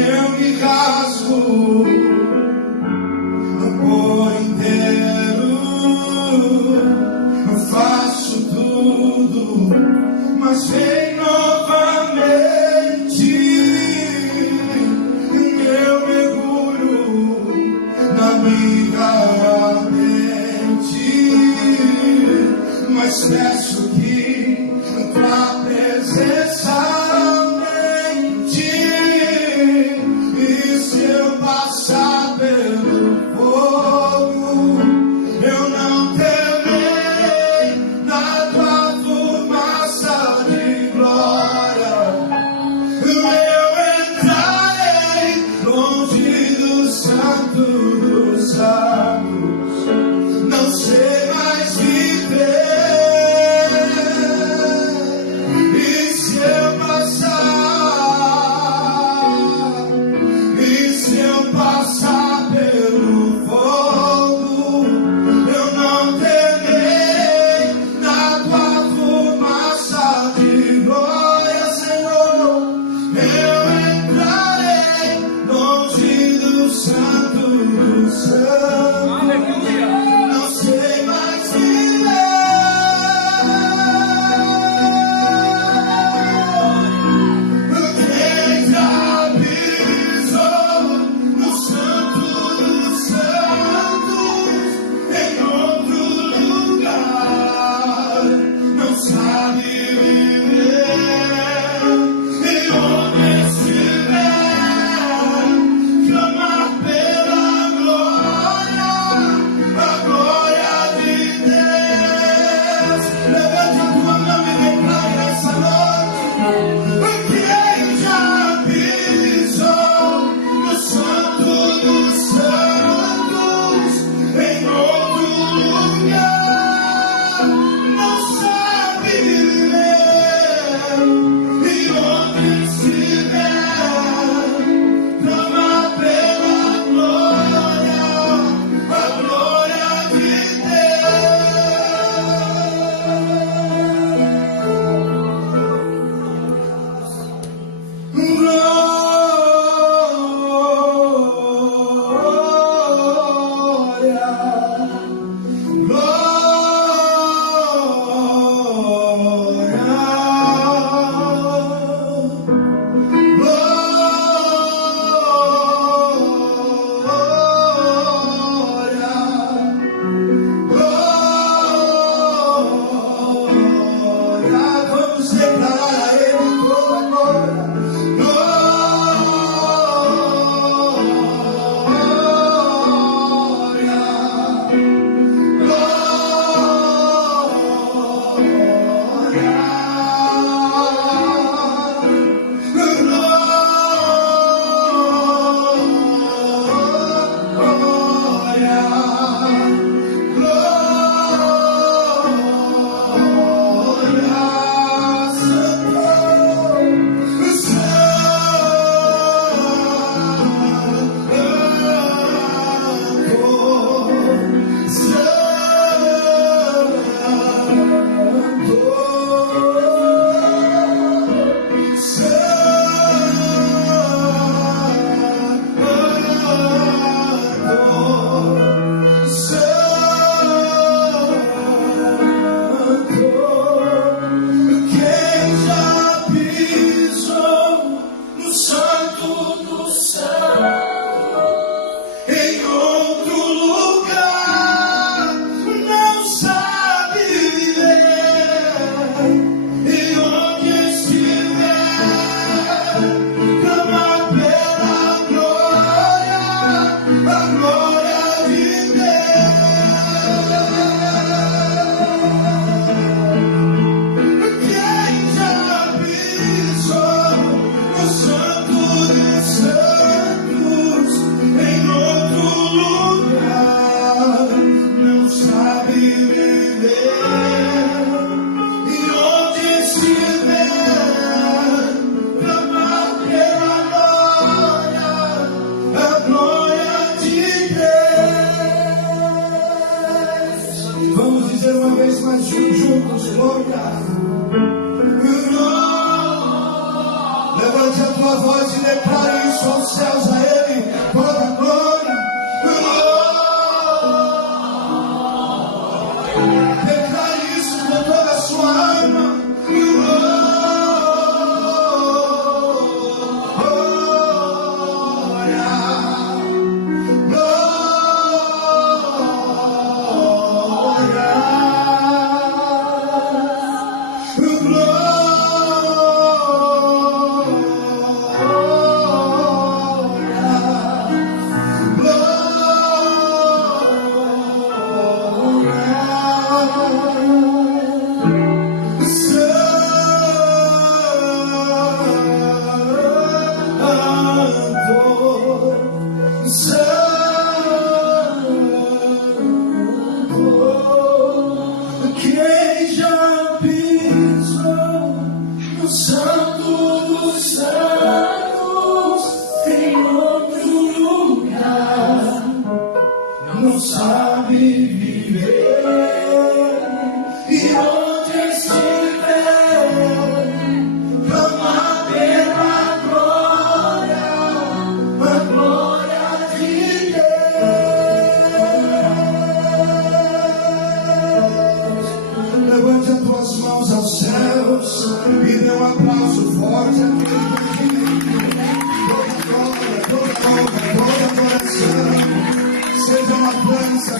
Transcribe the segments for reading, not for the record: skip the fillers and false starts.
eu me rasgo por inteiro, eu faço tudo, mas vem novamente. Eu mergulho na minha mente, mas peço que tua presença aumente. E se eu passar pelo fogo, eu não temerei, na tua fumaça de glória eu entrarei longe do santo dos santos. Não sei mais viver Levante a tua voz e declare isso aos céus, a Ele toda a glória. Declare isso com toda a sua alma.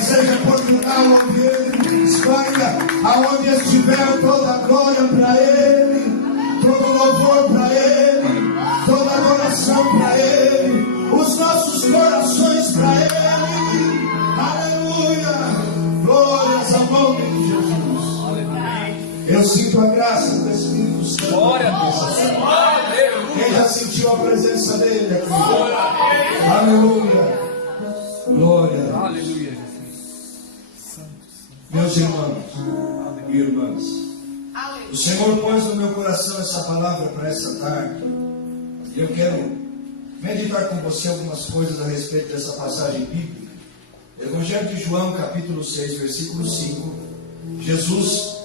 Seja Portugal, Espanha, aonde estiver, toda a glória para Ele, todo louvor para Ele, toda adoração para Ele, os nossos corações para Ele. Aleluia! Glórias ao nome de Jesus. Eu sinto a graça do Espírito Santo. Glória a Deus. Quem já sentiu a presença dele aqui? Aleluia! Glória. Aleluia. Meus irmãos e irmãs, o Senhor pôs no meu coração essa palavra para essa tarde. E eu quero meditar com você algumas coisas a respeito dessa passagem bíblica. Evangelho de João, capítulo 6, versículo 5. Jesus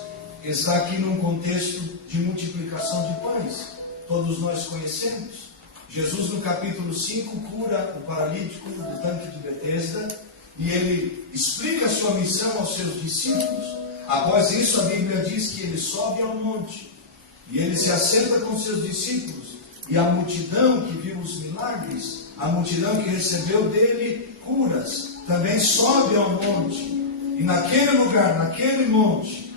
está aqui num contexto de multiplicação de pães. Todos nós conhecemos. Jesus, no capítulo 5, cura o paralítico do tanque de Betesda. E ele explica a sua missão aos seus discípulos. Após isso, a Bíblia diz que ele sobe ao monte. E ele se assenta com seus discípulos. E a multidão que viu os milagres, a multidão que recebeu dele curas, também sobe ao monte. E naquele lugar, naquele monte,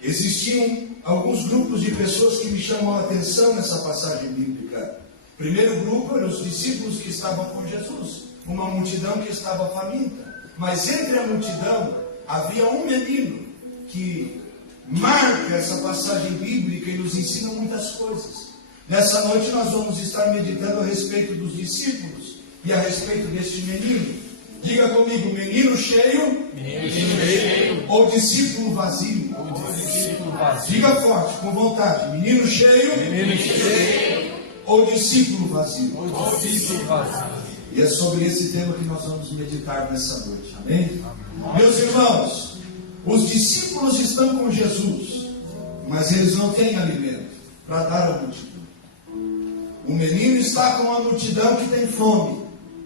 existiam alguns grupos de pessoas que me chamam a atenção nessa passagem bíblica. O primeiro grupo eram os discípulos que estavam com Jesus. Uma multidão que estava faminta. Mas entre a multidão havia um menino que marca essa passagem bíblica e nos ensina muitas coisas. Nessa noite nós vamos estar meditando a respeito dos discípulos e a respeito deste menino. Diga comigo, menino cheio, ou discípulo vazio? Diga forte, com vontade, menino cheio, ou discípulo vazio? E é sobre esse tema que nós vamos meditar nessa noite. Amém? Meus irmãos, os discípulos estão com Jesus, mas eles não têm alimento para dar à multidão. O menino está com a multidão que tem fome,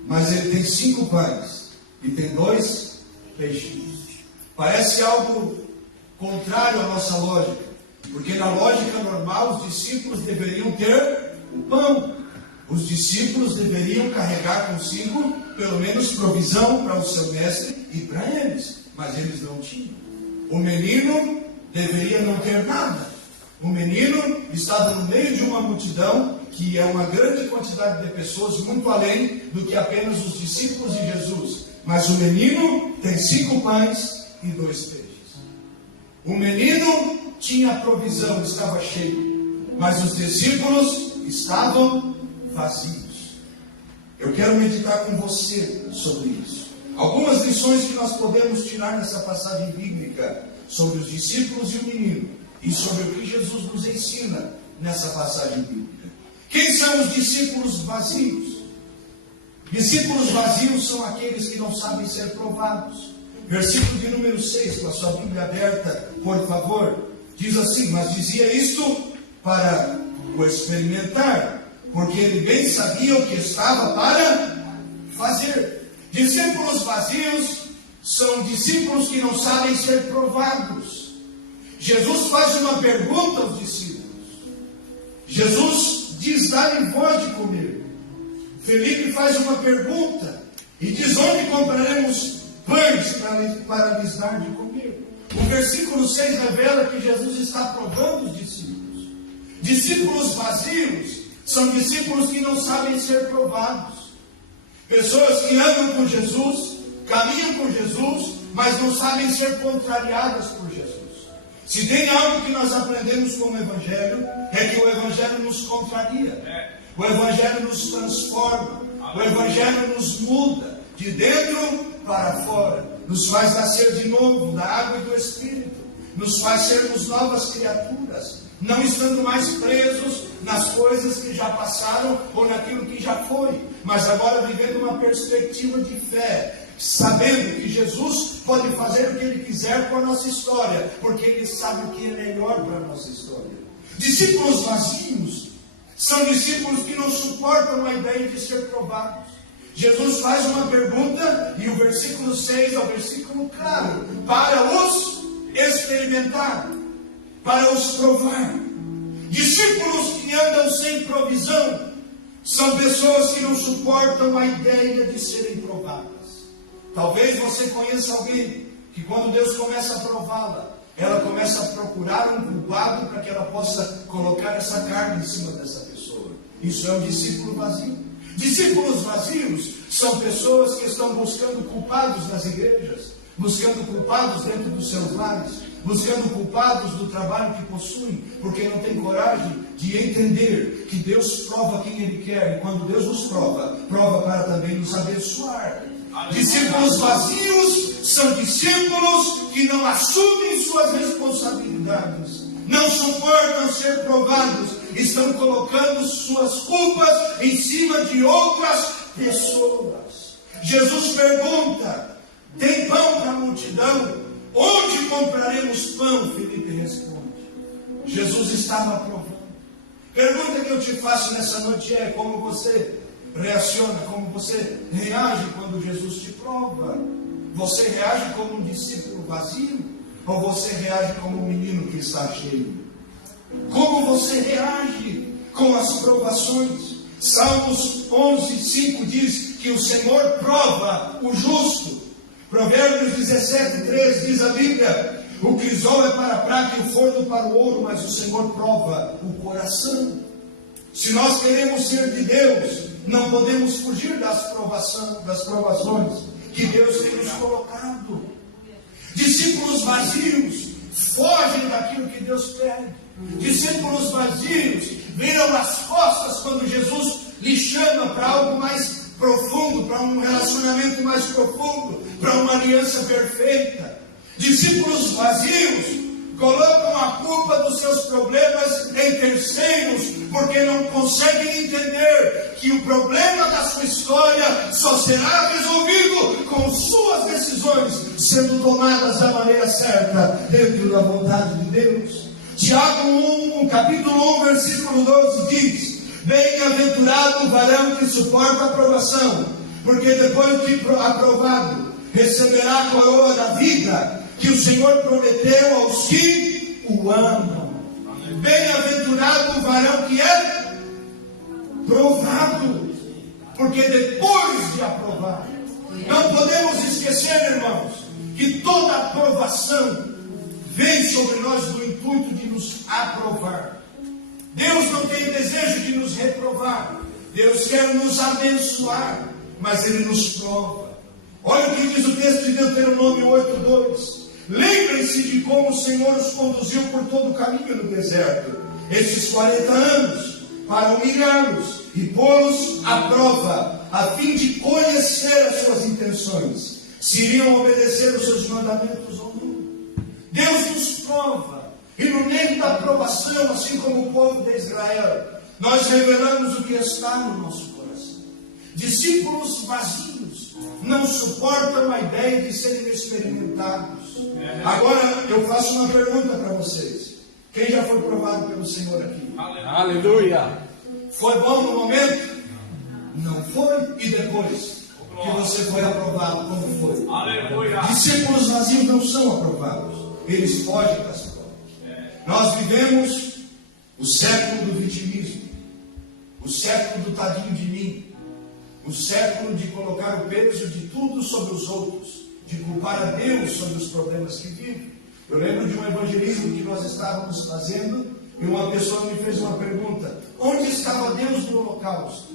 mas ele tem 5 pães e tem 2 peixinhos. Parece algo contrário à nossa lógica, porque na lógica normal os discípulos deveriam ter o pão. Os discípulos deveriam carregar consigo, pelo menos, provisão para o seu mestre e para eles. Mas eles não tinham. O menino deveria não ter nada. O menino estava no meio de uma multidão, que é uma grande quantidade de pessoas, muito além do que apenas os discípulos de Jesus. Mas o menino tem 5 pães e 2 peixes. O menino tinha provisão, estava cheio. Mas os discípulos estavam vazios. Eu quero meditar com você sobre isso. Algumas lições que nós podemos tirar nessa passagem bíblica sobre os discípulos e o menino e sobre o que Jesus nos ensina nessa passagem bíblica. Quem são os discípulos vazios? Discípulos vazios são aqueles que não sabem ser provados. Versículo de número 6, com a sua Bíblia aberta, por favor, diz assim: mas dizia isto para o experimentar, porque ele bem sabia o que estava para fazer. Discípulos vazios são discípulos que não sabem ser provados. Jesus faz uma pergunta aos discípulos. Jesus diz: dá-lhe vós de comer. Felipe faz uma pergunta e diz: onde compraremos pães para lhes dar de comer? O versículo 6 revela que Jesus está provando os discípulos. Discípulos vazios são discípulos que não sabem ser provados. Pessoas que andam com Jesus, caminham com Jesus, mas não sabem ser contrariadas por Jesus. Se tem algo que nós aprendemos com o Evangelho, é que o Evangelho nos contraria. O Evangelho nos transforma. O Evangelho nos muda de dentro para fora. Nos faz nascer de novo da água e do Espírito. Nos faz sermos novas criaturas. Não estando mais presos nas coisas que já passaram ou naquilo que já foi. Mas agora vivendo uma perspectiva de fé. Sabendo que Jesus pode fazer o que Ele quiser com a nossa história. Porque Ele sabe o que é melhor para a nossa história. Discípulos vazios são discípulos que não suportam a ideia de ser provados. Jesus faz uma pergunta e o versículo 6 é o versículo claro. Para os experimentar. Para os provar. Discípulos que andam sem provisão são pessoas que não suportam a ideia de serem provadas. Talvez você conheça alguém que quando Deus começa a prová-la, ela começa a procurar um culpado para que ela possa colocar essa carne em cima dessa pessoa. Isso é um discípulo vazio. Discípulos vazios são pessoas que estão buscando culpados nas igrejas, buscando culpados dentro dos seus lares, buscando culpados do trabalho que possuem, porque não tem coragem de entender que Deus prova quem Ele quer, e quando Deus nos prova, prova para também nos abençoar. Discípulos vazios são discípulos que não assumem suas responsabilidades, não suportam ser provados, estão colocando suas culpas em cima de outras pessoas. Jesus pergunta: tem pão para a multidão? Onde compraremos pão? Felipe responde. Jesus estava provando. Pergunta que eu te faço nessa noite é: como você reaciona, como você reage quando Jesus te prova? Você reage como um discípulo vazio? Ou você reage como um menino que está cheio? Como você reage com as provações? Salmos 11:5 diz que o Senhor prova o justo. Provérbios 17:3 diz a Bíblia: o crisol é para a prata e o forno para o ouro, mas o Senhor prova o coração. Se nós queremos ser de Deus, não podemos fugir das provações que Deus tem nos colocado. Discípulos vazios fogem daquilo que Deus pede. Discípulos vazios viram as costas quando Jesus lhe chama para algo mais profundo, para um relacionamento mais profundo, para uma aliança perfeita. Discípulos vazios colocam a culpa dos seus problemas em terceiros, porque não conseguem entender que o problema da sua história só será resolvido com suas decisões sendo tomadas da maneira certa, dentro da vontade de Deus. Tiago 1, capítulo 1, versículo 12 diz: bem-aventurado o varão que suporta a provação, porque depois de aprovado receberá a coroa da vida que o Senhor prometeu aos que o amam. Bem-aventurado o varão que é provado, porque depois de aprovar, não podemos esquecer, irmãos, que toda aprovação vem sobre nós no intuito de nos aprovar. Deus não tem desejo de nos reprovar. Deus quer nos abençoar, mas Ele nos prova. Olha o que diz o texto de Deuteronômio 8:2. Lembrem-se de como o Senhor os conduziu por todo o caminho no deserto, esses 40 anos, para humilhá-los e pô-los à prova, a fim de conhecer as suas intenções, se iriam obedecer os seus mandamentos ou não. Deus nos prova, e no meio da provação, assim como o povo de Israel, nós revelamos o que está no nosso coração. Discípulos vazios não suportam a ideia de serem experimentados. Agora eu faço uma pergunta para vocês: quem já foi provado pelo Senhor aqui? Aleluia! Foi bom no momento? Não foi. E depois que você foi aprovado, como foi? Aleluia. Discípulos vazios não são aprovados. Eles fogem das provas. Nós vivemos o século do vitimismo, o século do tadinho de mim, o século de colocar o peso de tudo sobre os outros, de culpar a Deus sobre os problemas que vive. Eu lembro de um evangelismo que nós estávamos fazendo e uma pessoa me fez uma pergunta: onde estava Deus no holocausto?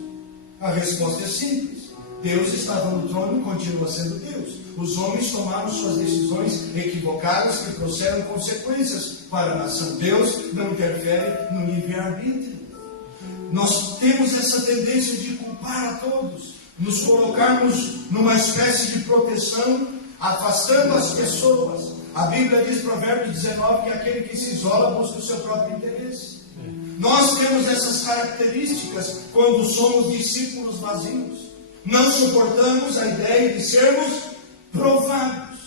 A resposta é simples: Deus estava no trono e continua sendo Deus. Os homens tomaram suas decisões equivocadas que trouxeram consequências para a nação. Deus não interfere no livre-arbítrio. Nós temos essa tendência de culpar a todos, nos colocarmos numa espécie de proteção, afastando as pessoas. A Bíblia diz, Provérbios 19, que aquele que se isola busca o seu próprio interesse. Nós temos essas características quando somos discípulos vazios. Não suportamos a ideia de sermos provados.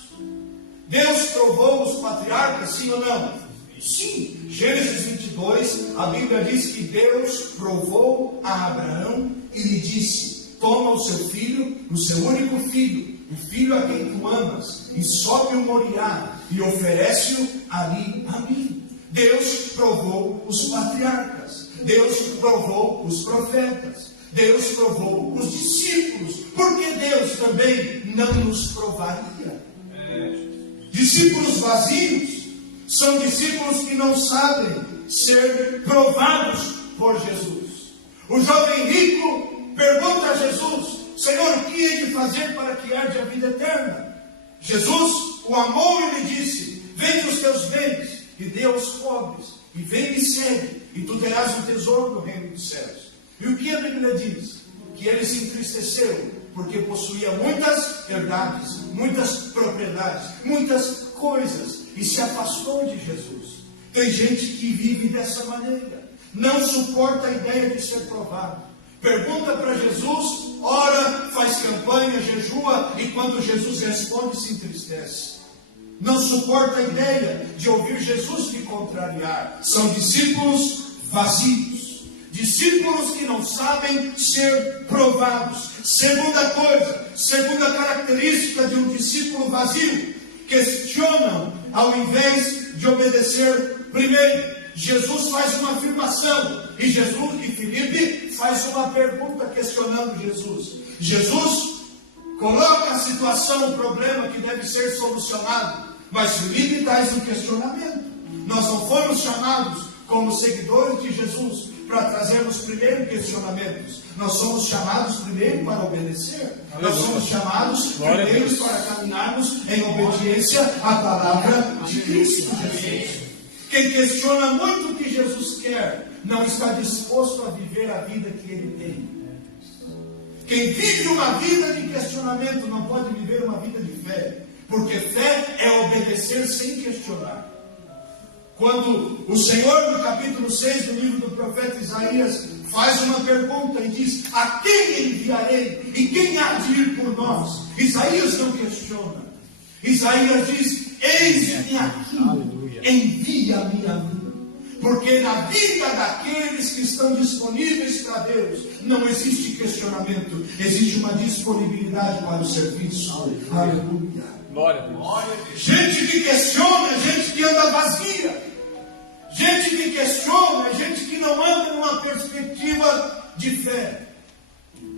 Deus provou os patriarcas, sim ou não? Sim. Gênesis 22, a Bíblia diz que Deus provou a Abraão e lhe disse: toma o seu filho, o seu único filho, o filho a quem tu amas, e sobe o Moriá e oferece-o ali a mim. Deus provou os patriarcas, Deus provou os profetas, Deus provou os discípulos. Por que Deus também não nos provaria? Discípulos vazios são discípulos que não sabem ser provados por Jesus. O jovem rico pergunta a Jesus: Senhor, o que hei de fazer para que herde a vida eterna? Jesus o amou e lhe disse: vende os teus bens e dê aos pobres, e vem e segue, e tu terás um tesouro no reino dos céus. E o que a Bíblia diz? Que ele se entristeceu, porque possuía muitas herdades, muitas propriedades, muitas coisas, e se afastou de Jesus. Tem gente que vive dessa maneira, não suporta a ideia de ser provado. Pergunta para Jesus, ora, faz campanha, jejua, e quando Jesus responde, se entristece. Não suporta a ideia de ouvir Jesus lhe contrariar. São discípulos vazios, discípulos que não sabem ser provados. Segunda coisa, segunda característica de um discípulo vazio: questionam ao invés de obedecer. Primeiro, Jesus faz uma afirmação e Filipe faz uma pergunta questionando Jesus. Jesus coloca a situação, o problema que deve ser solucionado, mas Filipe traz um questionamento. Nós não fomos chamados como seguidores de Jesus para trazermos primeiro questionamentos. Nós somos chamados primeiro para obedecer. Nós somos chamados primeiro para caminharmos em obediência à palavra de Cristo Jesus. Quem questiona muito o que Jesus quer, não está disposto a viver a vida que Ele tem. Quem vive uma vida de questionamento não pode viver uma vida de fé, porque fé é obedecer sem questionar. Quando o Senhor, no capítulo 6 do livro do profeta Isaías, faz uma pergunta e diz: a quem enviarei? E quem há de ir por nós? Isaías não questiona. Isaías diz: eis-me aqui, envia-me a mim. Porque na vida daqueles que estão disponíveis para Deus, não existe questionamento, existe uma disponibilidade para o serviço. Aleluia. Glória a Deus. Gente que questiona, gente que anda vazia. Gente que questiona, gente que não anda numa perspectiva de fé.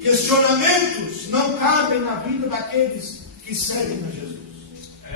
Questionamentos não cabem na vida daqueles que seguem a Jesus.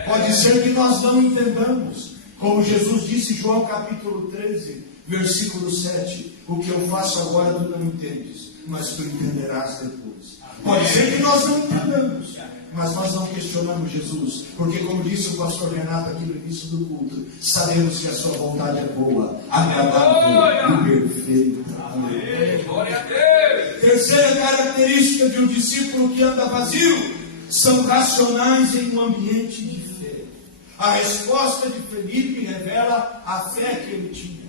Pode ser que nós não entendamos. Como Jesus disse em João capítulo 13, versículo 7, o que eu faço agora tu não entendes, mas tu entenderás depois. Pode ser que nós não entendamos, mas nós não questionamos Jesus, porque como disse o pastor Renato aqui no início do culto, sabemos que a sua vontade é boa, agradável e perfeita. Amém. Glória a Deus. Terceira característica de um discípulo que anda vazio: são racionais em um ambiente de fé. A resposta de Felipe revela a fé que ele tinha.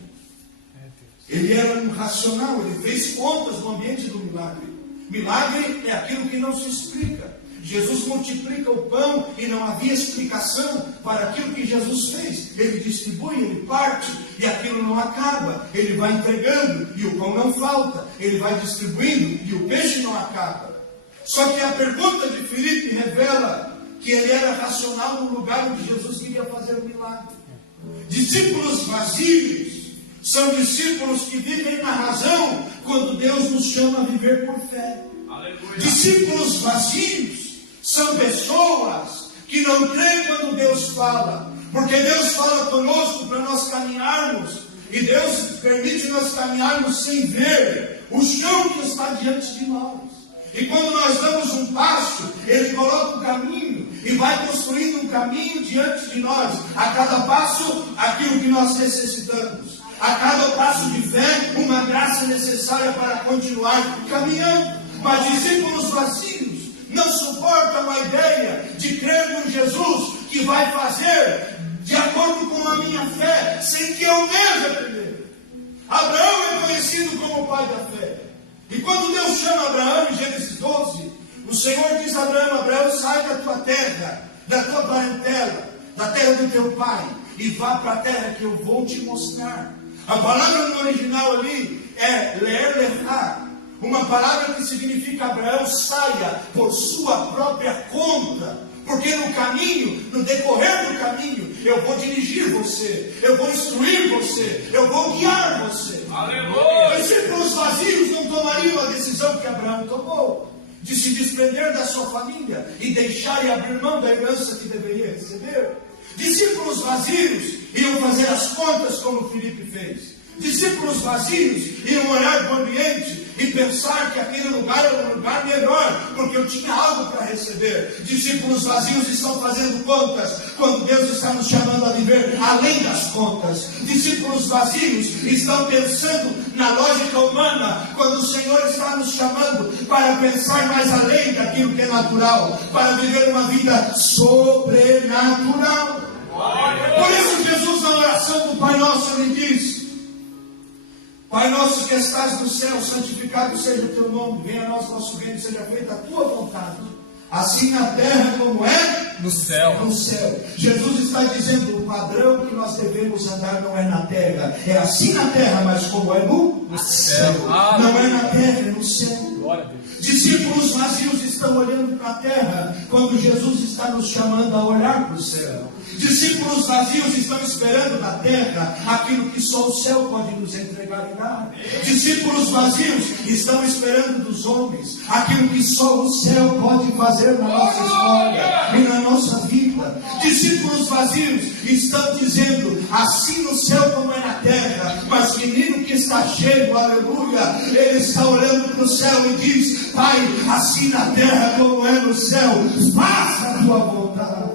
Ele era um racional, ele fez contas no ambiente do milagre. Milagre é aquilo que não se explica. Jesus multiplica o pão e não havia explicação para aquilo que Jesus fez. Ele distribui, ele parte e aquilo não acaba. Ele vai entregando e o pão não falta. Ele vai distribuindo e o peixe não acaba. Só que a pergunta de Filipe revela que ele era racional no lugar onde Jesus queria fazer o milagre. Discípulos vazios são discípulos que vivem na razão quando Deus nos chama a viver por fé. Aleluia. Discípulos vazios são pessoas que não creem quando Deus fala, porque Deus fala conosco para nós caminharmos, e Deus permite nós caminharmos sem ver o chão que está diante de nós. E quando nós damos um passo, Ele coloca um caminho e vai construindo um caminho diante de nós. A cada passo, aquilo que nós necessitamos. A cada passo de fé, uma graça necessária para continuar caminhando. Mas discípulos vazios não suportam a ideia de crer num Jesus que vai fazer de acordo com a minha fé, sem que eu veja primeiro. Abraão é conhecido como o pai da fé. E quando Deus chama Abraão em Gênesis 12, o Senhor diz a Abraão: Abraão, sai da tua terra, da tua parentela, da terra do teu pai, e vá para a terra que eu vou te mostrar. A palavra no original ali é ler-lechá, uma palavra que significa: Abraão, saia por sua própria conta, porque no caminho, no decorrer do caminho, eu vou dirigir você, eu vou instruir você, eu vou guiar você. Aleluia! Discípulos vazios não tomariam a decisão que Abraão tomou, de se desprender da sua família e deixar e abrir mão da herança que deveria receber. Discípulos vazios iam fazer as contas como Filipe fez. Discípulos vazios iam olhar para o ambiente e pensar que aquele lugar era um lugar melhor, porque eu tinha algo para receber. Discípulos vazios estão fazendo contas, quando Deus está nos chamando a viver além das contas. Discípulos vazios estão pensando na lógica humana, quando o Senhor está nos chamando para pensar mais além daquilo que é natural, para viver uma vida sobrenatural. Por isso Jesus, na oração do Pai Nosso, ele diz: Pai nosso que estás no céu, santificado seja o teu nome, venha a nós o nosso reino, seja feita a tua vontade, assim na terra como é no céu. No céu. Jesus está dizendo: o padrão que nós devemos andar não é na terra, é assim na terra, mas como é no céu. Não é na terra, é no céu. Glória a Deus. Discípulos vazios estão olhando para a terra, quando Jesus está nos chamando a olhar para o céu. Discípulos vazios estão esperando na terra aquilo que só o céu pode nos entregar e dar. Discípulos vazios estão esperando dos homens aquilo que só o céu pode fazer na nossa história e na nossa vida. Discípulos vazios estão dizendo: assim no céu como é na terra. Mas menino que está cheio, aleluia, ele está olhando para o céu e diz: Pai, assim na terra como é no céu, faça a tua vontade.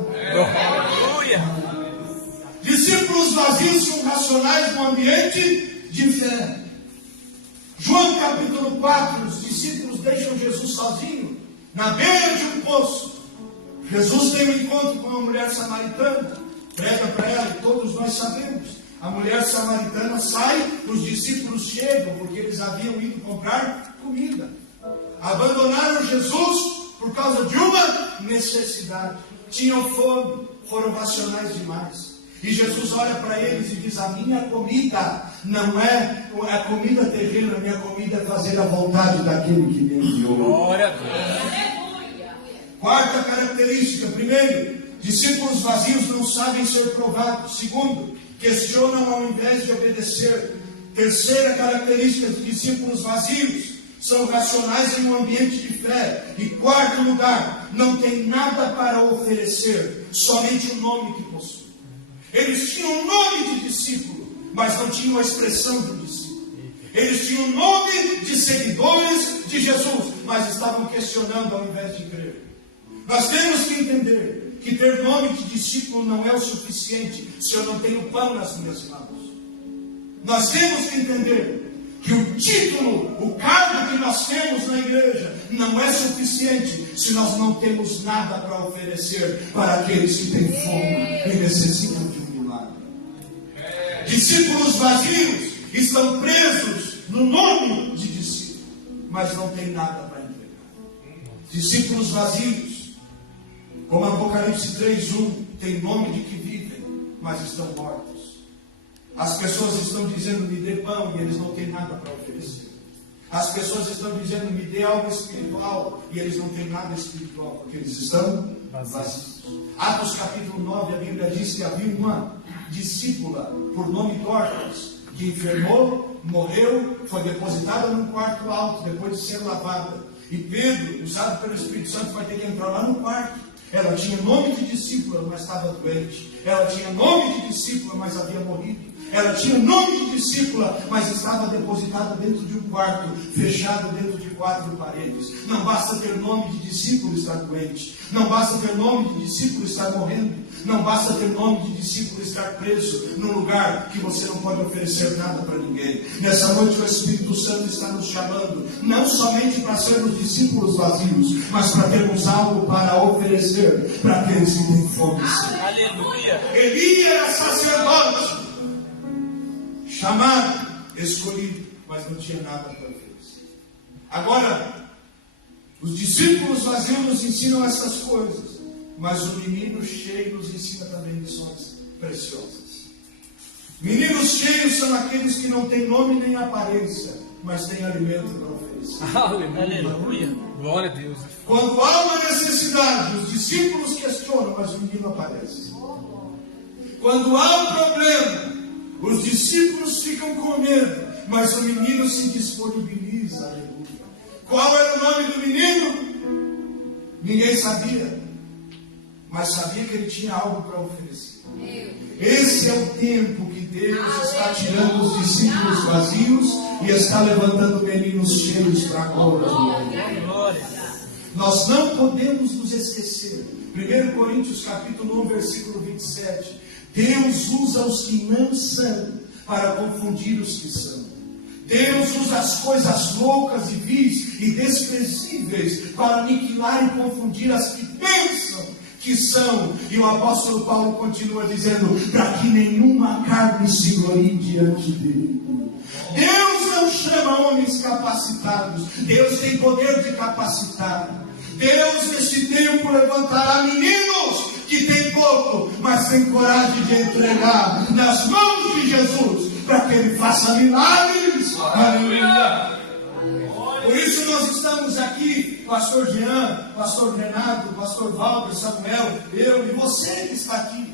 Discípulos vazios são racionais no ambiente de fé. João capítulo 4, os discípulos deixam Jesus sozinho na beira de um poço. Jesus tem um encontro com uma mulher samaritana, prega para ela, e todos nós sabemos. A mulher samaritana sai, os discípulos chegam, porque eles haviam ido comprar comida. Abandonaram Jesus por causa de uma necessidade. Tinham fome, foram racionais demais. E Jesus olha para eles e diz: a minha comida não é a comida terrena, a minha comida é fazer a vontade daquele que me enviou. Glória a Deus. Quarta característica: primeiro, discípulos vazios não sabem ser provados. Segundo, questionam ao invés de obedecer. Terceira característica de discípulos vazios: são racionais em um ambiente de fé. E quarto lugar, não tem nada para oferecer, somente o nome que possui. Eles tinham o nome de discípulo, mas não tinham a expressão de discípulo. Eles tinham o nome de seguidores de Jesus, mas estavam questionando ao invés de crer. Nós temos que entender que ter nome de discípulo não é o suficiente se eu não tenho pão nas minhas mãos. Nós temos que entender que o título, o cargo que nós temos na igreja não é suficiente se nós não temos nada para oferecer para aqueles que têm fome e necessitam de um milagre. Discípulos vazios estão presos no nome de discípulo, mas não têm nada para entregar. Discípulos vazios Como Apocalipse 3:1, tem nome de que vivem, mas estão mortos. As pessoas estão dizendo, me dê pão, e eles não têm nada para oferecer. As pessoas estão dizendo, me dê algo espiritual, e eles não têm nada espiritual, porque eles estão vazios. Atos capítulo 9, a Bíblia diz que havia uma discípula, por nome Dorcas, que enfermou, morreu, foi depositada num quarto alto, depois de ser lavada. E Pedro, usado pelo Espírito Santo, vai ter que entrar lá no quarto. Ela tinha nome de discípula, mas estava doente. Ela tinha nome de discípula, mas havia morrido. Ela tinha nome de discípula, mas estava depositada dentro de um quarto, fechado dentro de 4 paredes. Não basta ter nome de discípulo estar doente. Não basta ter nome de discípulo estar morrendo. Não basta ter nome de discípulo estar preso num lugar que você não pode oferecer nada para ninguém. Nessa noite o Espírito Santo está nos chamando, não somente para sermos discípulos vazios, mas para termos algo para oferecer para aqueles que têm fome. Aleluia. Eli era sacerdote, chamado, escolhido, mas não tinha nada para oferecer. Agora, os discípulos vazios nos ensinam essas coisas, mas o menino cheio nos ensina também lições preciosas. Meninos cheios são aqueles que não têm nome nem aparência, mas têm alimento para oferecer. Aleluia. Glória a Deus. Quando há uma necessidade, os discípulos questionam, mas o menino aparece. Quando há um problema, os discípulos ficam com medo, mas o menino se disponibiliza. Aleluia. Qual era o nome do menino? Ninguém sabia, mas sabia que ele tinha algo para oferecer. Esse é o tempo que Deus está tirando os discípulos vazios e está levantando meninos cheios para a glória dele. Nós não podemos nos esquecer. 1 Coríntios capítulo 1, versículo 27. Deus usa os que não são para confundir os que são. Deus usa as coisas loucas e vis e desprezíveis para aniquilar e confundir as que pensam que são. E o apóstolo Paulo continua dizendo, para que nenhuma carne se glorie diante dele. Deus não chama homens capacitados. Deus tem poder de capacitar. Deus nesse tempo levantará meninos que têm pouco, mas têm coragem de entregar nas mãos de Jesus, para que Ele faça milagres. Aleluia! Por isso nós estamos aqui, pastor Jean, pastor Renato, pastor Walter, Samuel, eu e você que está aqui.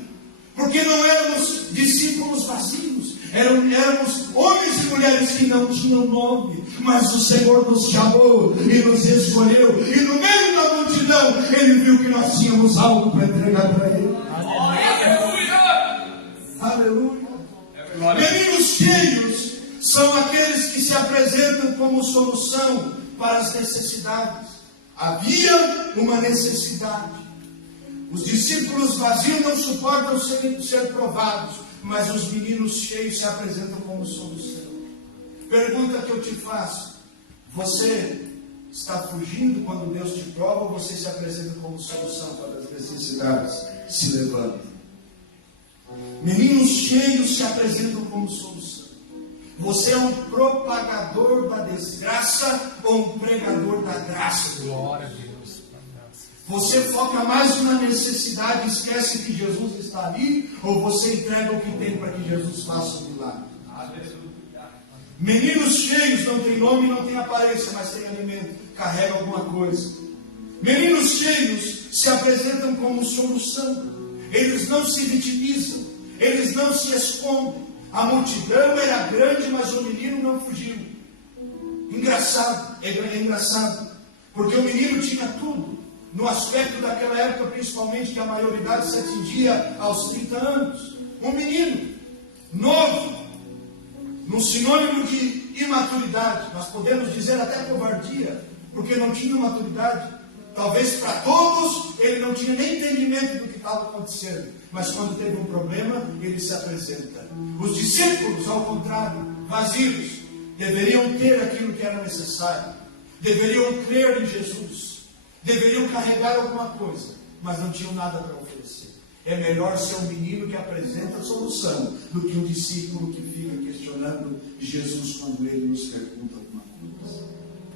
Porque não éramos discípulos vazios, éramos homens e mulheres que não tinham nome, mas o Senhor nos chamou e nos escolheu, e no meio da multidão Ele viu que nós tínhamos algo para entregar para Ele. Aleluia! Meninos cheios são aqueles que se apresentam como solução para as necessidades. Havia uma necessidade. Os discípulos vazios não suportam ser provados, mas os meninos cheios se apresentam como solução. Pergunta que eu te faço: você está fugindo quando Deus te prova, ou você se apresenta como solução para as necessidades? Se levanta. Meninos cheios se apresentam como solução. Você é um propagador da desgraça ou um pregador da graça? Glória a Deus. Você foca mais na necessidade e esquece que Jesus está ali, ou você entrega o que tem para que Jesus faça um milagre? Meninos cheios não têm nome, não têm aparência, mas têm alimento, carregam alguma coisa. Meninos cheios se apresentam como solução. Eles não se vitimizam, eles não se escondem. A multidão era grande, mas o menino não fugiu. Engraçado, é engraçado, porque o menino tinha tudo. No aspecto daquela época, principalmente, que a maioridade se atingia aos 30 anos. Um menino novo, num sinônimo de imaturidade, nós podemos dizer até covardia, porque não tinha maturidade. Talvez para todos ele não tinha nem entendimento do que estava acontecendo, mas quando teve um problema, ele se apresenta. Os discípulos, ao contrário, vazios, deveriam ter aquilo que era necessário, deveriam crer em Jesus, deveriam carregar alguma coisa, mas não tinham nada para oferecer. É melhor ser um menino que apresenta a solução do que um discípulo que fica questionando Jesus quando ele nos pergunta alguma coisa.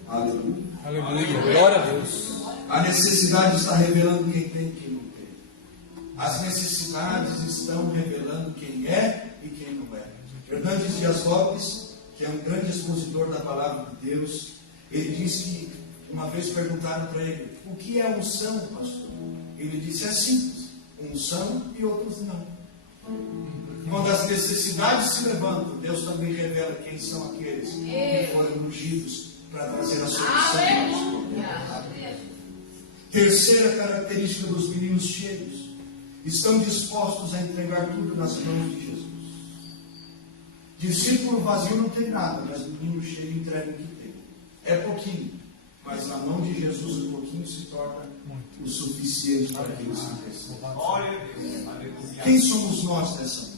Aleluia. Aleluia. Glória a Deus. A necessidade está revelando quem tem e quem não tem. As necessidades estão revelando quem é e quem não é. Hernandes Dias Lopes, que é um grande expositor da palavra de Deus, ele disse que uma vez perguntaram para ele: o que é unção, pastor? Ele disse: é simples, unção e outros não. Quando as necessidades se levantam, Deus também revela quem são aqueles que foram ungidos para trazer a solução. Terceira característica dos meninos cheios: estão dispostos a entregar tudo nas mãos de Jesus. Discípulo vazio não tem nada, mas menino cheio entrega o que tem. É pouquinho, mas na mão de Jesus o pouquinho se torna o suficiente para aqueles que precisam. Quem somos nós nessa noite?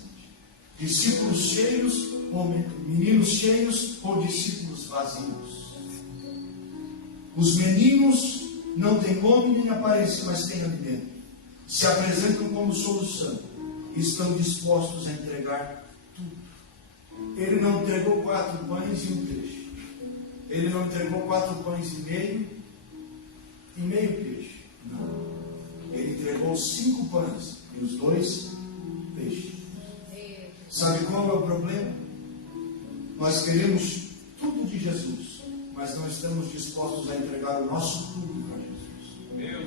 Discípulos cheios ou meninos cheios ou discípulos vazios? Os meninos não têm nome nem aparência, mas têm alimento. Se apresentam como solução. Estão dispostos a entregar tudo. Ele não entregou 4 pães e um peixe. Ele não entregou 4 pães e meio peixe. Não. Ele entregou 5 pães e os 2 peixes. Sabe qual é o problema? Nós queremos tudo de Jesus, mas não estamos dispostos a entregar o nosso tudo para Jesus. Meu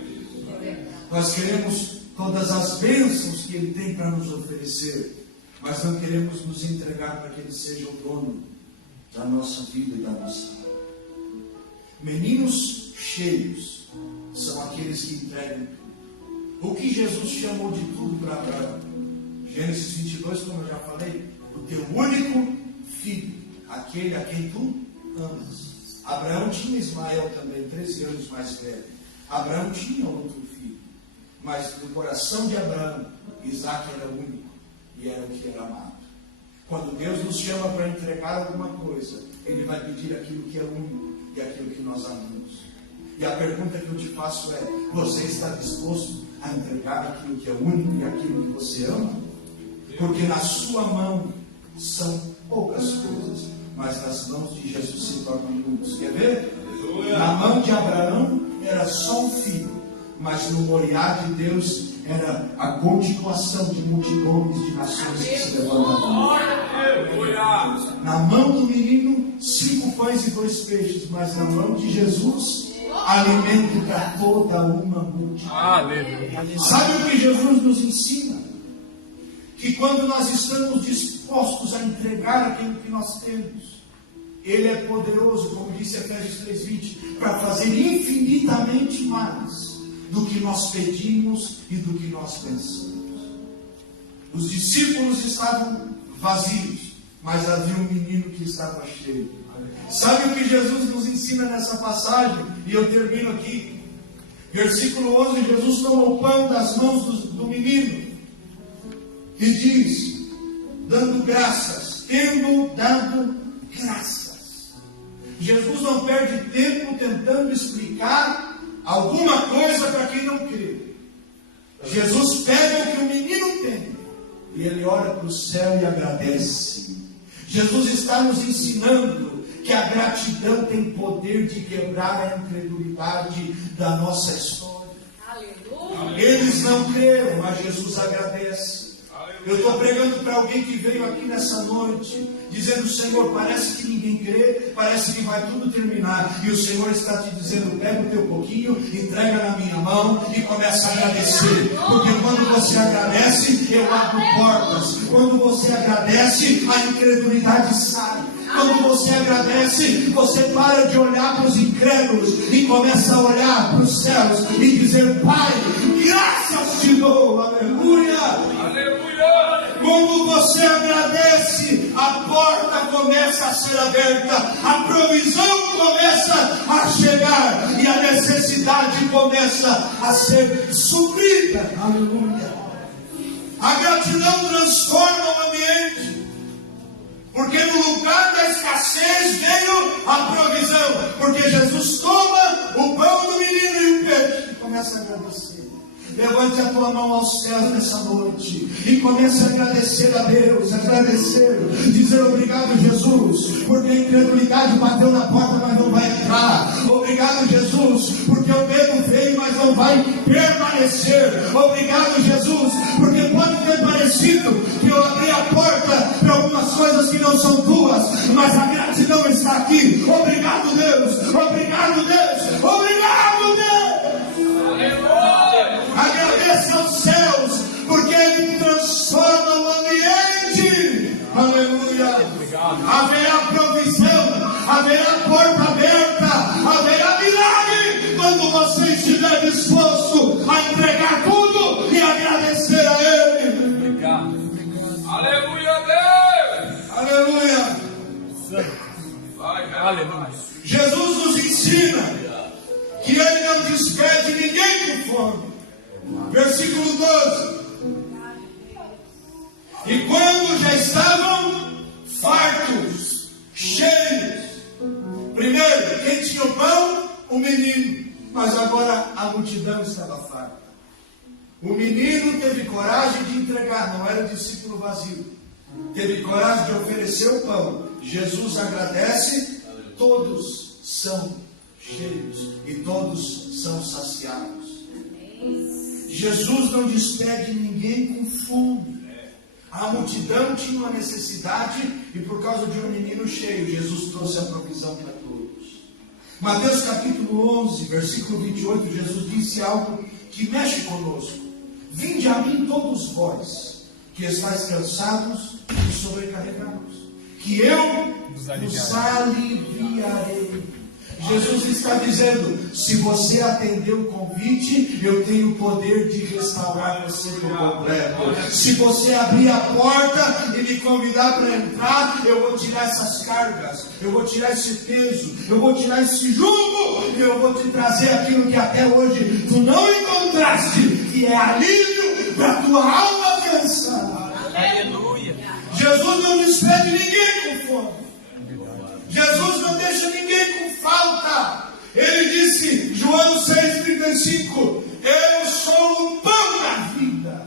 Deus. Nós queremos todas as bênçãos que Ele tem para nos oferecer, mas não queremos nos entregar para que Ele seja o dono da nossa vida e da nossa alma. Meninos cheios são aqueles que entregam tudo. O que Jesus chamou de tudo para Abraão? Gênesis 22, como eu já falei, o teu único filho, aquele a quem tu amas. Abraão tinha Ismael também, 13 anos mais velho. Abraão tinha outro filho, mas no coração de Abraão, Isaac era único e era o que era amado. Quando Deus nos chama para entregar alguma coisa, Ele vai pedir aquilo que é único e aquilo que nós amamos. E a pergunta que eu te faço é: você está disposto a entregar aquilo que é único e aquilo que você ama? Porque na sua mão são poucas coisas, mas nas mãos de Jesus se tornam muitos. Quer ver? Aleluia. Na mão de Abraão era só um filho, mas no Moriá de Deus era a continuação de multidões de nações que se levantavam. Na mão do menino, 5 pães e 2 peixes, mas na mão de Jesus, alimento para toda uma multidão. Aleluia. Sabe o que Jesus nos ensina? Que quando nós estamos dispostos a entregar aquilo que nós temos, Ele é poderoso, como disse Efésios 3:20, para fazer infinitamente mais do que nós pedimos e do que nós pensamos. Os discípulos estavam vazios, mas havia um menino que estava cheio. Sabe o que Jesus nos ensina nessa passagem? E eu termino aqui. Versículo 11, Jesus toma o pão das mãos do menino e diz, dando graças, tendo dado graças. Jesus não perde tempo tentando explicar alguma coisa para quem não crê. Jesus pega o que o menino tem e ele olha para o céu e agradece. Jesus está nos ensinando que a gratidão tem poder de quebrar a incredulidade da nossa história. Aleluia. Eles não creram, mas Jesus agradece. Eu estou pregando para alguém que veio aqui nessa noite, dizendo: Senhor, parece que ninguém crê, parece que vai tudo terminar. E o Senhor está te dizendo: pega o teu pouquinho, entrega na minha mão e começa a agradecer. Porque quando você agradece, eu abro portas. Quando você agradece, a incredulidade sai. Quando você agradece, você para de olhar para os incrédulos e começa a olhar para os céus e dizer: Pai, graças te dou, aleluia. Aleluia. Quando você agradece, a porta começa a ser aberta, a provisão começa a chegar e a necessidade começa a ser suprida. Aleluia. A gratidão transforma o ambiente. Porque no lugar da escassez veio a provisão. Porque Jesus toma o pão do menino e o peixe e começa a agradecer. Levante a tua mão aos céus nessa noite e comece a agradecer a Deus, agradecer, dizer: obrigado, Jesus, porque a incredulidade bateu na porta, mas não vai entrar. Obrigado, Jesus, porque o medo veio, mas não vai permanecer. Obrigado, Jesus, aqui. Obrigado, Deus. Obrigado, Deus. Obrigado, Deus. Aleluia. Agradeça aos céus, porque Ele transforma o ambiente. Aleluia. Haverá provisão, haverá porta aberta, haverá milagre quando você estiver disposto a entregar tudo e agradecer a Ele. Obrigado. Aleluia, Deus. Aleluia. Vai, aleluia. Jesus nos ensina que Ele não despede ninguém com fome. Versículo 12. E quando já estavam fartos, cheios, primeiro, quem tinha o pão? O menino. Mas agora a multidão estava farta. O menino teve coragem de entregar, não era o discípulo vazio. Teve coragem de oferecer o pão. Jesus agradece, todos são cheios e todos são saciados. Jesus não despede ninguém com fome. A multidão tinha uma necessidade e por causa de um menino cheio, Jesus trouxe a provisão para todos. Mateus capítulo 11, versículo 28, Jesus disse algo que mexe conosco. Vinde a mim todos vós, que estáis cansados e sobrecarregados, que eu vos aliviarei. Jesus está dizendo, se você atender o convite, eu tenho o poder de restaurar você por completo. Se você abrir a porta e me convidar para entrar, eu vou tirar essas cargas, eu vou tirar esse peso, eu vou tirar esse jugo, e eu vou te trazer aquilo que até hoje tu não encontraste, que é alívio para a tua alma cansada. Aleluia. Jesus não despede ninguém com fome. Jesus não deixa ninguém com falta. Ele disse, João 6,35, eu sou o pão da vida.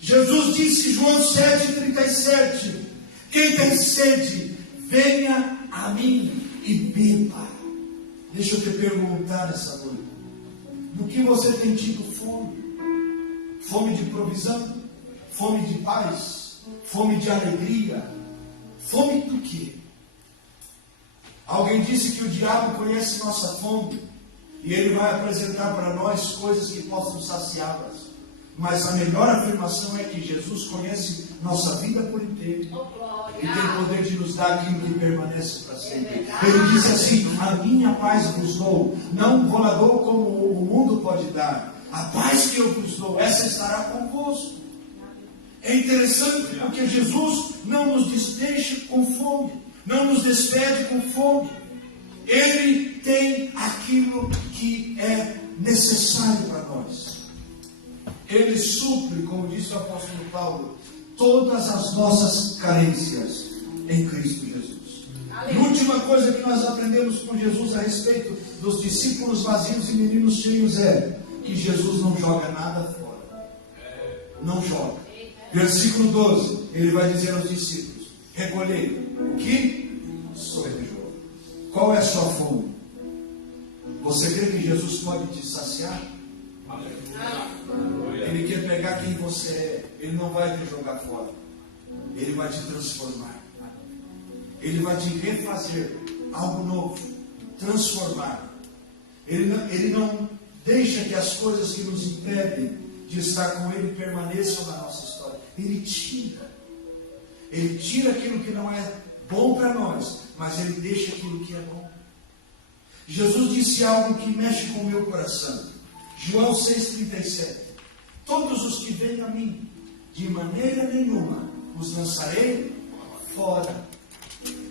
Jesus disse, João 7,37, quem tem sede, venha a mim e beba. Deixa eu te perguntar essa noite, do que você tem tido fome? Fome de provisão? Fome de paz? Fome de alegria? Fome do quê? Alguém disse que o diabo conhece nossa fome e ele vai apresentar para nós coisas que possam saciá-las. Mas a melhor afirmação é que Jesus conhece nossa vida por inteiro e tem poder de nos dar aquilo que permanece para sempre. Ele disse assim, a minha paz vos dou, não vou lá dou como o mundo pode dar. A paz que eu vos dou, essa estará convosco. É interessante porque Jesus não nos deixa com fome, não nos despede com fome. Ele tem aquilo que é necessário para nós. Ele supre, como disse o apóstolo Paulo, todas as nossas carências em Cristo Jesus. E a última coisa que nós aprendemos com Jesus a respeito dos discípulos vazios e meninos cheios é que Jesus não joga nada fora. Não joga. Versículo 12, ele vai dizer aos discípulos, recolhei o que sobrejou. Qual é a sua fome? Você crê que Jesus pode te saciar? Ele quer pegar quem você é. Ele não vai te jogar fora. Ele vai te transformar. Ele vai te refazer algo novo. Transformar. Ele não deixa que as coisas que nos impedem de estar com Ele permaneçam na nossa história. Ele tira. Ele tira aquilo que não é bom para nós, mas Ele deixa aquilo que é bom. Jesus disse algo que mexe com o meu coração. João 6,37. Todos os que vêm a mim, de maneira nenhuma os lançarei fora.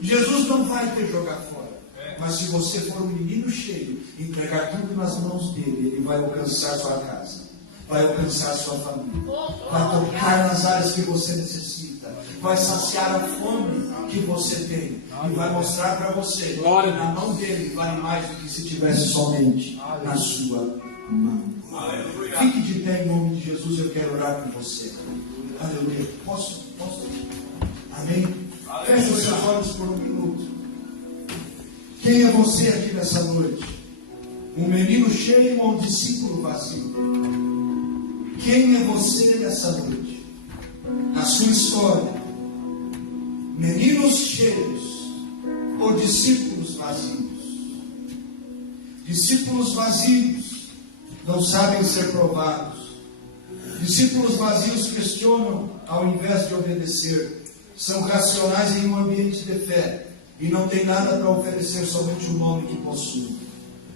Jesus não vai te jogar fora, mas se você for um menino cheio, entregar tudo nas mãos dele, ele vai alcançar sua casa, vai alcançar sua família, vai tocar nas áreas que você necessita, vai saciar a fome que você tem e vai mostrar para você que na mão dele vale mais do que se tivesse somente na sua mão. Fique de pé em nome de Jesus, eu quero orar com você. Aleluia. Posso? Amém? Feche os seus olhos por um minuto. Quem é você aqui nessa noite? Um menino cheio ou um discípulo vazio? Quem é você nessa noite? Na sua história, meninos cheios ou discípulos vazios? Discípulos vazios não sabem ser provados. Discípulos vazios questionam ao invés de obedecer. São racionais em um ambiente de fé e não têm nada para oferecer, somente o nome que possuem.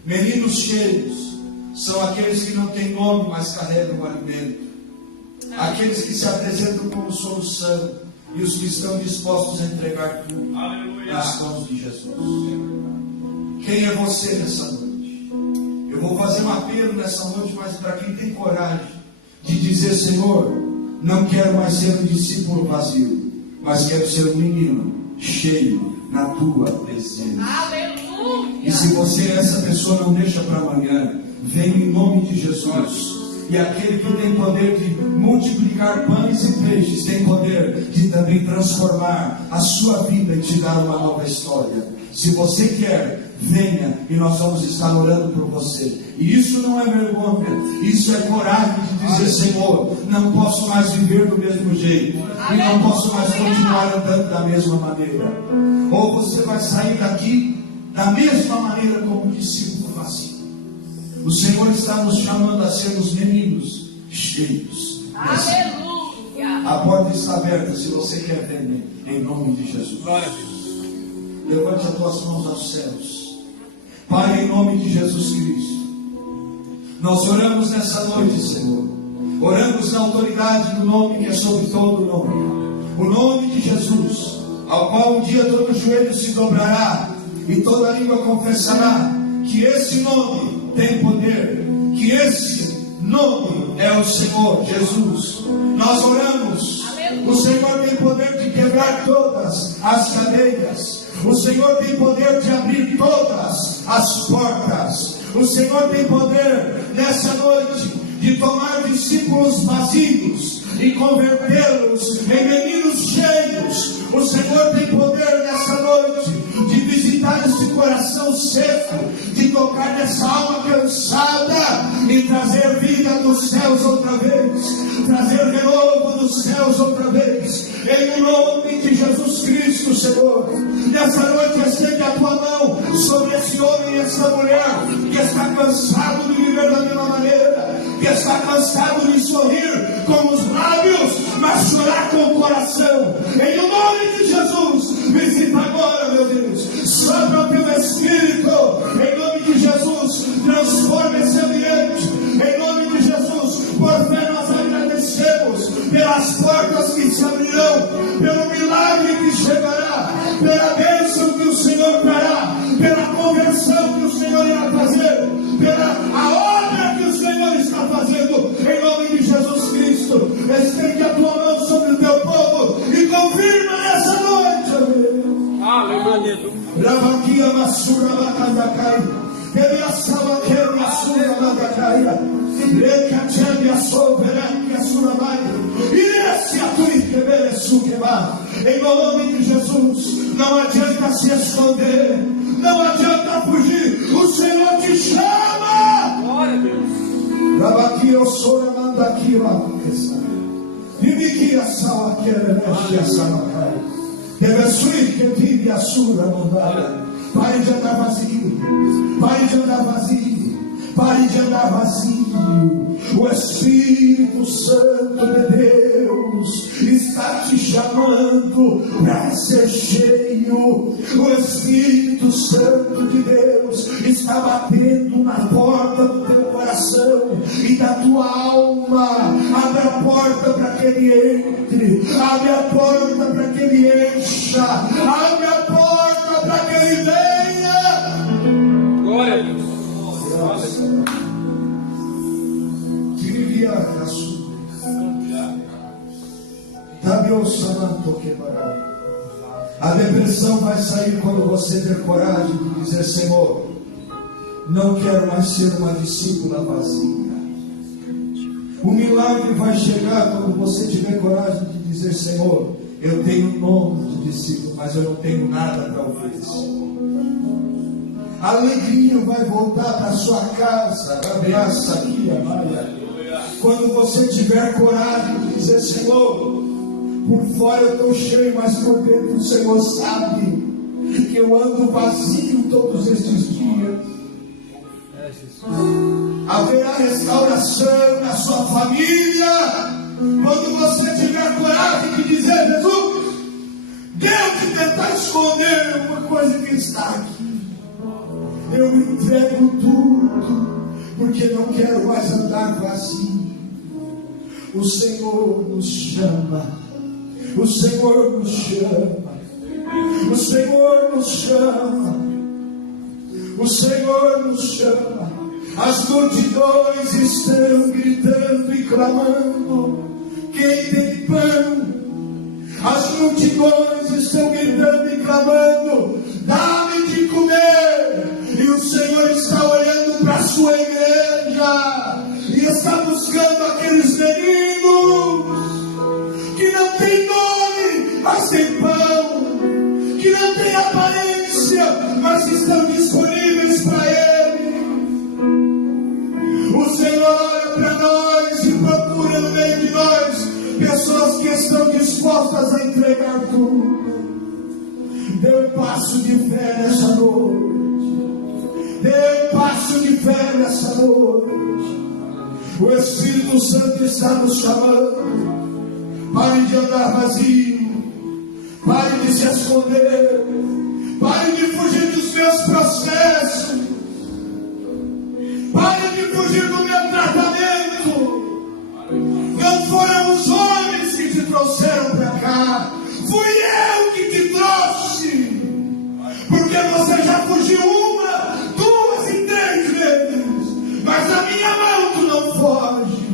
Meninos cheios são aqueles que não têm nome, mas carregam o alimento. Aqueles que se apresentam como solução e os que estão dispostos a entregar tudo nas mãos de Jesus. Quem é você nessa noite? Eu vou fazer um apelo nessa noite, mas para quem tem coragem de dizer: Senhor, não quero mais ser um discípulo vazio, mas quero ser um menino cheio na tua presença. Aleluia! E se você é essa pessoa, não deixa para amanhã. Vem em nome de Jesus. E aquele que tem poder de multiplicar pães e peixes, tem poder de também transformar a sua vida e te dar uma nova história. Se você quer, venha e nós vamos estar orando por você. E isso não é vergonha, isso é coragem de dizer: Senhor, não posso mais viver do mesmo jeito, e não posso mais continuar andando da mesma maneira. Ou você vai sair daqui da mesma maneira como discípulo vazio. O Senhor está nos chamando a sermos meninos cheios. Aleluia! A porta está aberta se você quer vender, em nome de Jesus. Glória a Deus. Levante as tuas mãos aos céus. Pai, em nome de Jesus Cristo, nós oramos nessa noite, Senhor. Oramos na autoridade do nome que é sobre todo nome, o nome de Jesus, ao qual um dia todo joelho se dobrará e toda língua confessará que esse nome tem poder, que esse nome é o Senhor Jesus. Nós oramos. O Senhor tem poder de quebrar todas as cadeias. O Senhor tem poder de abrir todas as portas. O Senhor tem poder nessa noite de tomar discípulos vazios e convertê-los em meninos cheios. O Senhor tem poder nessa noite de visitar esse coração seco, de tocar nessa alma cansada e trazer vida dos céus outra vez, trazer renovo dos céus outra vez, em nome de Jesus Cristo, Senhor. Nessa noite estende a tua mão sobre esse homem e essa mulher que está cansado de viver da mesma maneira, que está cansado de sorrir com os lábios, mas chorar com o coração. Em nome de Jesus, visita agora, meu Deus, sopra o teu Espírito, em nome de Jesus, transforma esse ambiente, em nome de Jesus. Por fé nós agradecemos pelas portas que se abrirão, pelo milagre que chegará, pela bênção que o Senhor trará, pela conversão que o Senhor irá fazer, pela a obra que o Senhor está fazendo, em nome de Jesus Cristo. Estende a tua mão sobre o teu povo e confirma nessa noite, amém. Aleluia. Ravaquia Massura Macandacai, Eliassava Massura Macandacai, Recatébia Soveranha Suramai, Esse a tua Iquebereçu Quebar. Em nome de Jesus, não adianta se esconder, não adianta fugir, o Senhor te chama. Glória a Deus. Ravaquia Soramanda aqui, Ravaquia, Viviquia Sawaquera, Nestia Samacai. Que vive a sua mandada. Pare de andar vazio. Pare de andar vazio. Pare de andar vazio. O Espírito Santo de Deus está te chamando para ser cheio. O Espírito Santo de Deus está batendo na porta do teu coração e da tua alma. Abre a porta para que ele entre. Abre a porta para que ele encha. Abre a porta para que ele venha. Glória a Deus. A depressão vai sair quando você ter coragem de dizer: Senhor, não quero mais ser uma discípula vazia. O milagre vai chegar quando você tiver coragem de dizer: Senhor, eu tenho nome de discípulo, mas eu não tenho nada para oferecer. A alegria vai voltar para sua casa, abraça aqui, Maria. Quando você tiver coragem de dizer: Senhor, por fora eu estou cheio, mas por dentro o Senhor sabe que eu ando vazio todos estes dias. Haverá restauração na sua família quando você tiver coragem de dizer: Jesus, Deus que tentar esconder uma coisa que está aqui, eu entrego tudo, porque não quero mais andar vazio. O Senhor nos chama, o Senhor nos chama, o Senhor nos chama, o Senhor nos chama. As multidões estão gritando e clamando: quem tem pão? As multidões estão gritando e clamando: dá-me de comer. E o Senhor está olhando para a sua igreja e está buscando aqueles meninos que não tem nome, mas tem pão, que não tem aparência, mas estão disponíveis para Ele. O Senhor olha para nós e procura no meio de nós pessoas que estão dispostas a entregar tudo. Dê um passo de fé nessa noite. Dê um passo de fé nessa noite. O Espírito Santo está nos chamando. Pare de andar vazio. Pare de se esconder. Pare de fugir dos meus processos. Pare de fugir do meu tratamento. Não foram os homens que te trouxeram para cá. Fui eu que te trouxe. Porque você já fugiu 1, 2 e 3 vezes. Mas a minha mão tu não foge.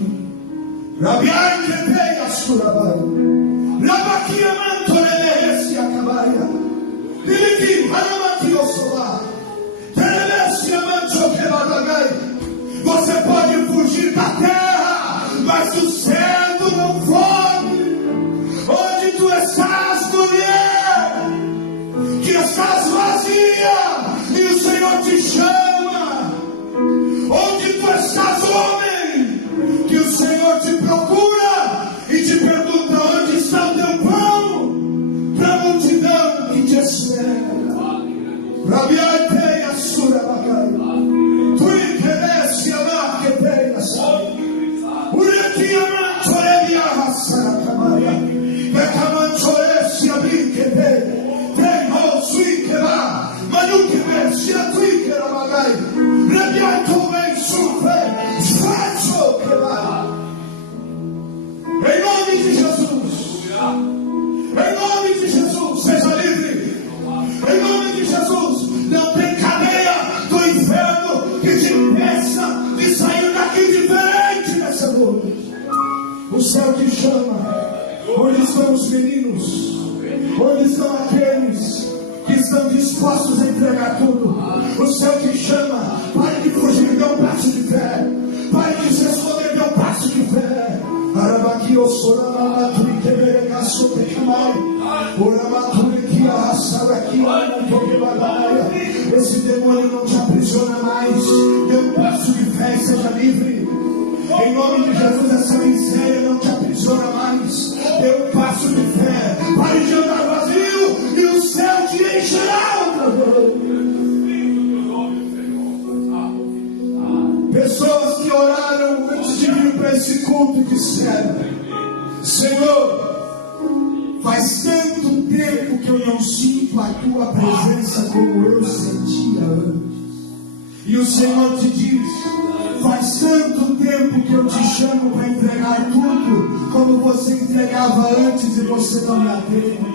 Rabiai que veio a surabai. Rabaquia mantorelesse a cabaia. Liliqui haramaki osolar. Terelesse a manchoquebadagai. Você pode fugir da terra, mas do céu tu não foge. Onde tu estás, mulher, que estás vazia, e o Senhor te chama. Onde tu estás, homem, que o Senhor te procura e te pergunta: onde está o teu pão? Para a multidão que te espera. Rabiai teia surabacai. Tu interesse amar que teia sabe. Uraquia manchoreia rassaracamaia. Becamanchoresse abri que teia. Tenho sui que lá. Manu que verse a tui que ramagai. Rabiai tomei surfe. Faço que lá. Em nome de Jesus. Em nome de Jesus. Seja livre. Em nome de Jesus. Não tem cadeia do inferno que te impeça de sair daqui diferente nessa noite. O céu te chama. Onde estão os meninos? Onde estão aqueles que estão dispostos a entregar tudo? O céu te chama. Pare de fugir, dê um passo de fé. Pare de se esconder, dê um passo de fé. Arabaqui o soramaturi que verega sobre chamai. Oramaturi que arrasava aqui a esse demônio não te aprisiona mais. Dê um passo de fé e seja livre. Em nome de Jesus, essa miséria não te aprisiona mais. Dê um passo de fé. Pare de andar vazio e o céu te encherá outra vez. Pessoas que oraram antes de vir para esse culto e disseram: Senhor, faz tanto tempo que eu não sinto a tua presença como eu sentia antes. E o Senhor te diz: faz tanto tempo que eu te chamo para entregar tudo como você entregava antes e você não me atende.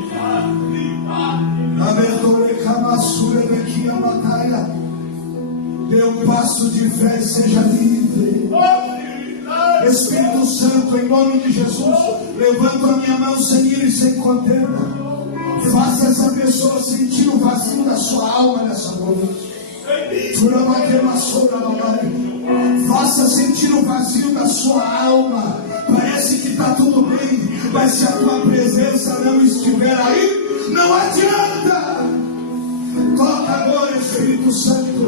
Dê um passo de fé e seja livre. Espírito Santo, em nome de Jesus, levanto a minha mão sem ira e sem contenda. Faça essa pessoa sentir o vazio da sua alma nessa noite. Faça sentir o vazio da sua alma. Parece que está tudo bem, mas se a tua presença não estiver aí, não adianta. Toca agora, Espírito Santo,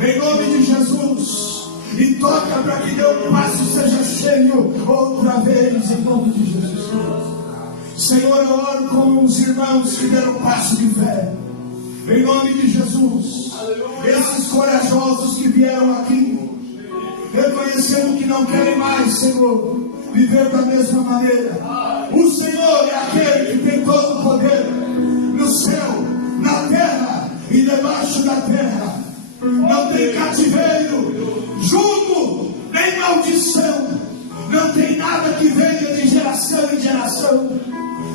em nome de Jesus, e toca para que teu passo seja cheio outra vez, em nome de Jesus. Senhor, eu oro com os irmãos que deram passo de fé. Em nome de Jesus. Esses corajosos que vieram aqui, reconhecendo que não querem mais, Senhor, viver da mesma maneira. O Senhor é aquele que tem todo o poder no céu, na terra e debaixo da terra. Não tem cativeiro, jugo, nem maldição. Não tem nada que venha de geração em geração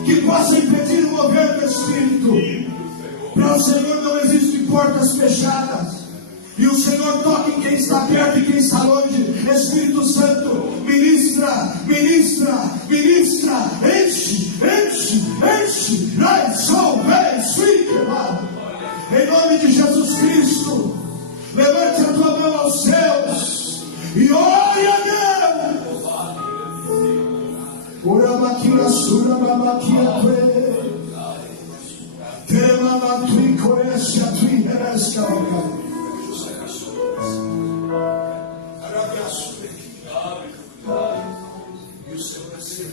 que possa impedir o mover do Espírito. Para o Senhor não existem portas fechadas. E o Senhor toca em quem está perto e quem está longe. Espírito Santo, ministra, ministra, ministra. Enche, enche, enche. Em nome de Jesus Cristo, levante a tua mão aos céus e ore a Deus. Urabaquia, surabaquia, tema tui corecia, tui heresca, e o Senhor vai ser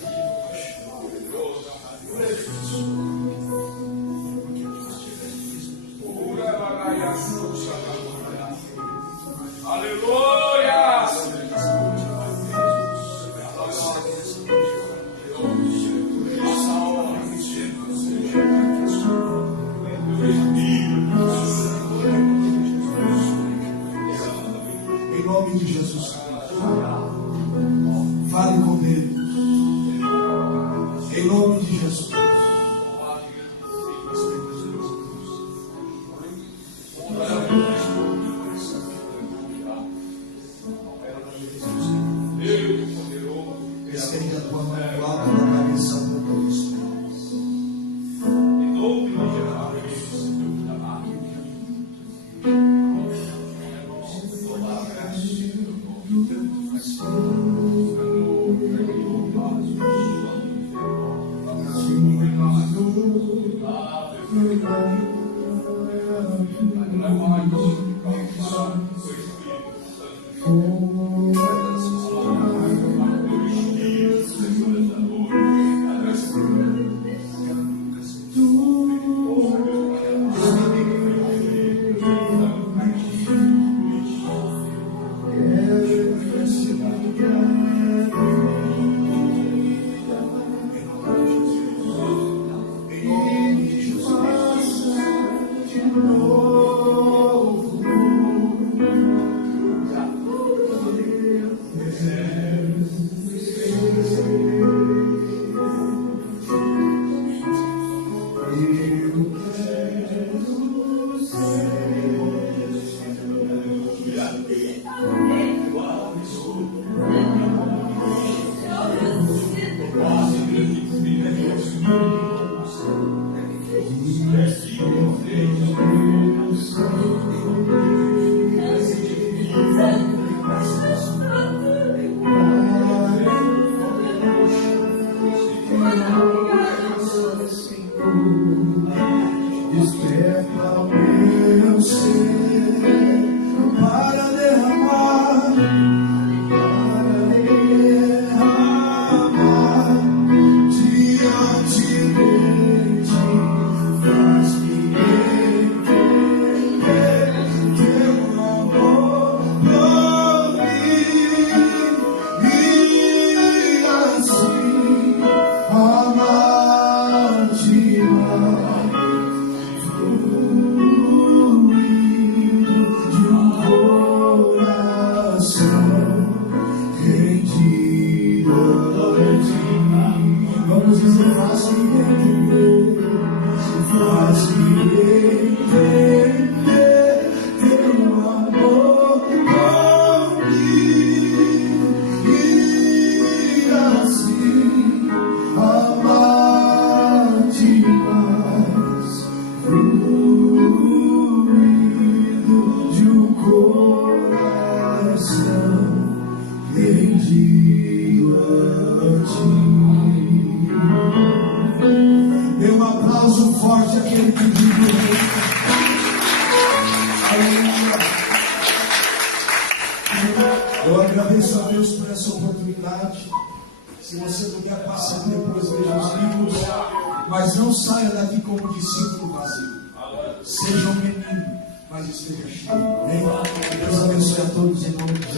aleluia! Em nome de Jesus Cristo, fale com Deus. Em nome de Jesus. Estende a tua mão do alto da cabeça ao meu Deus. Desperta o meu ser para derramar diante de ti. Faz-me entender teu amor por mim e assim amar-te mais. Vamos dizer, faz-me entender teu amor por mim e assim amar-te mais, fluido de um coração rendido a ti. Dê um aplauso forte àquele que vive. Aleluia. Eu agradeço a Deus por essa oportunidade. Se você puder, passe depois, veja os livros. Mas não saia daqui como discípulo vazio. Seja um menino, mas esteja cheio. Amém? Que Deus abençoe a todos em nome de Jesus.